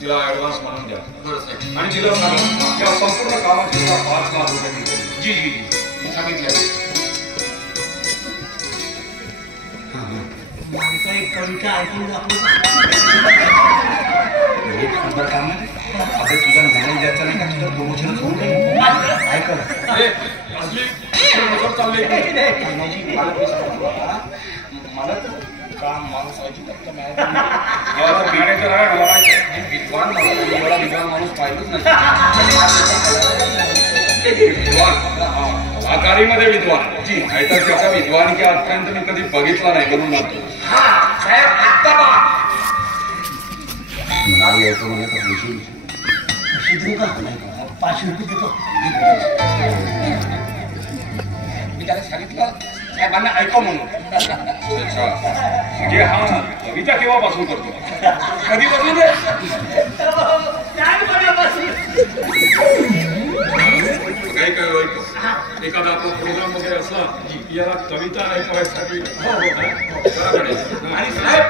तिला ऍडव्हान्स म्हणून द्या. आणि तिला सांगा या संपूर्ण कामाची तुला 5 लाख रुपये मिळतील. जी जी जी सांगितलं. एक कविता ऐकून दाखवू काम नाही आपण तुझा नाही द्यायचा नाही का तुझं प्रमोशन होऊन जाईल. ऐक मला काम माणूस मॅनेजर आहे विद्वान मला विद्वान माणूस पाहिलंच नाही. विद्वान आकारीमध्ये विद्वान जी नाहीतर त्याचा विद्वान की आजपर्यंत मी कधी बघितला नाही म्हणून म्हणतो. म्हणाल यायचं म्हणजे तर पैसे देऊ का? 500 रुपये देतो. मी त्याला सांगितलं साहेबांना ऐकव म्हणून. म्हणजे हा कविता केव्हापासून करतो? कधीपासून दे काही काय एखादा आपला प्रोग्राम वगैरे असला की याला कविता ऐकवायसाठी आणि साहेब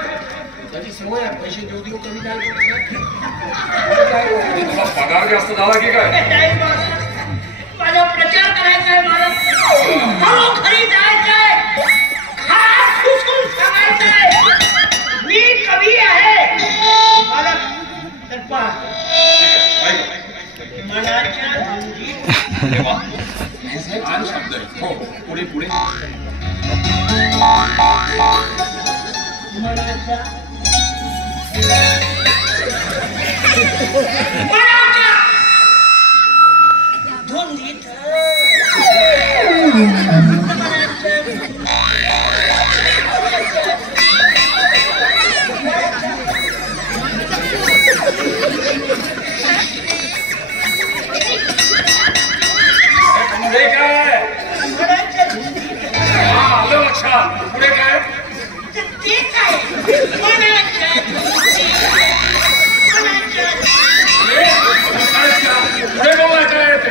त्याची सवय आहे पैसे देऊ देऊ कविता तुला पगार जास्त झाला की काय? मला प्रचार करायचा आहे. मला खरी जायचंय. हात पुसून सांगायचंय मी कवी आहे. मला तर पहा मनाच्या धुंदीत छान शब्द आहे. हो पुढे पुढे मनाच्या धुंदीत पुढे काय? आलं लक्षात. पुढे काय? पुढे बोलायचं आहे ते.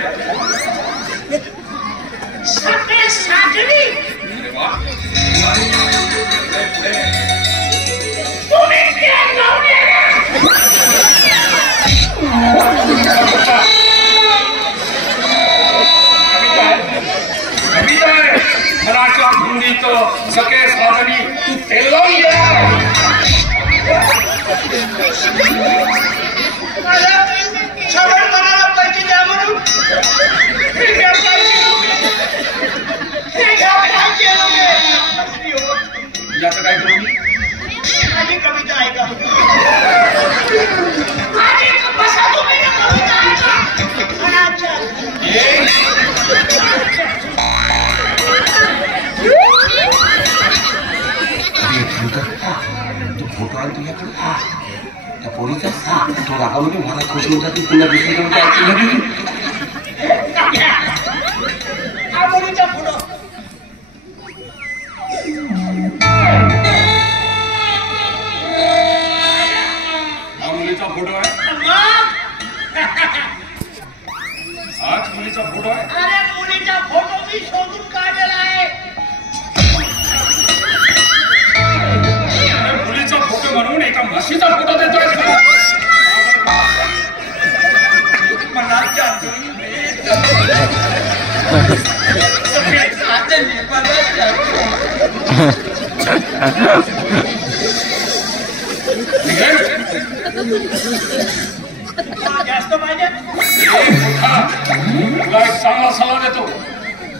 सगळे साजरी तुम्ही त्या लावलेल्या कविता आहे. मनाच्या धुंदीत सखे साजनी तू तेलावून सगळं मनाला पैसे द्या म्हणून याचं काय करू मी? माझी कविता ऐका. बसा तुम्ही कविता ऐका. मनाच्या तो फोटो आला तुझ्याकडे त्या पोरीचा तो रागामध्ये मला खुश होता ती पुन्हा दुसरी कविता ऐकली. हा मुलीचा फोटो हा मुलीचा फोटो आहे. हाच मुलीचा फोटो आहे. अरे मुलीचा फोटो मी शोधून काढलेला आहे. मुलीचा फोटो म्हणून एका म्हशीचा फोटो देतोय का? मनाच्या जास्त पाहिजे. तुला एक चांगला सल्ला देतो.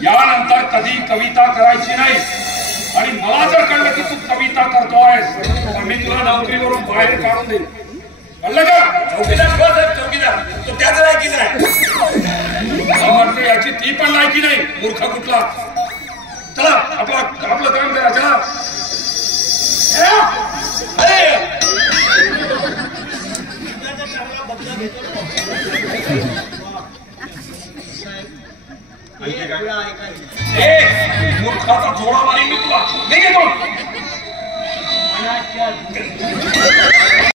यानंतर कधी कविता करायची नाही. आणि मला जर कळलं की तू कविता करतोयस तर मी तुला नोकरीवरून बाहेर काढून देईन. कळलं का? चौकीदार चौकीदार तो त्याच लायकीच नाही. मला वाटतं याची ती पण लायकी नाही. मूर्ख कुठला. चला आपलं काम करा. चला मूर्खाचा जोडा मारीन मी तुला.